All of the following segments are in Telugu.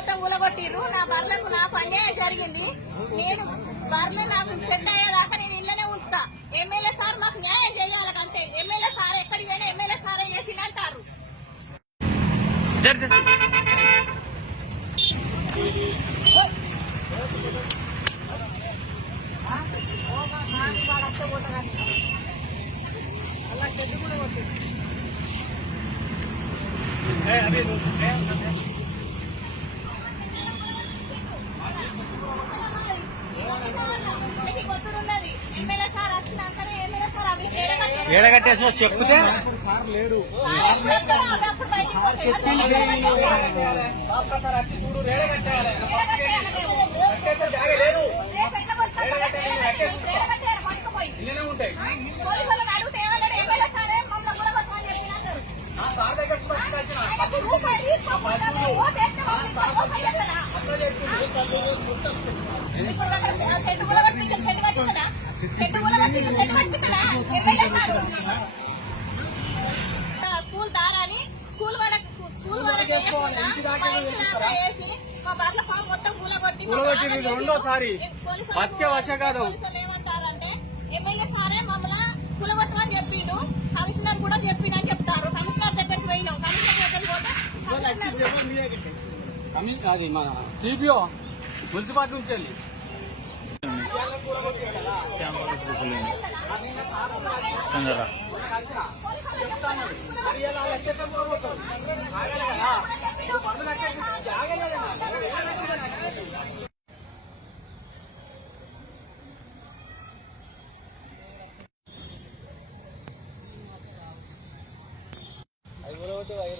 మొత్తం ఊలగొట్టిర్రు. నా బర్రెలకు నాకు అన్యాయం జరిగింది. నేను బర్రెలు నాకు సెట్ అయ్యేదాకా నేను ఇళ్ళనే ఉంచుతా. ఎమ్మెల్యే సార్ మాకు న్యాయం చేయాలి అంతే. ఎమ్మెల్యే సార్ ఎక్కడికి పోయినా ఎమ్మెల్యే సారే చేసిందంటారు. ఏడగట్టేసి చెప్తే స్కూల్ దారాని స్కూల్ వరకు వేసి మా బర్ల ఫామ్ మొత్తం కూలగొట్టి రెండోసారి ఏమంటారంటే ఎమ్మెల్యే సారే మమ్మల్ని కూలగొట్టమని చెప్పిండు. కమిషనర్ కూడా చెప్పిండు అని చెప్తారు. కమిషనర్ దగ్గరికి పోయినాం. కమిషనర్ దగ్గరికి పోతే అది మన టీపీఓ మున్సిపాలిటీ నుంచి వెళ్ళి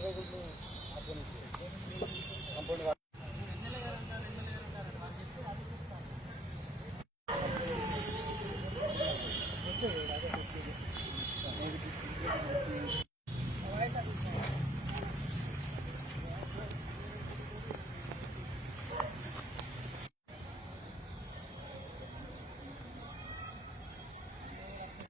అది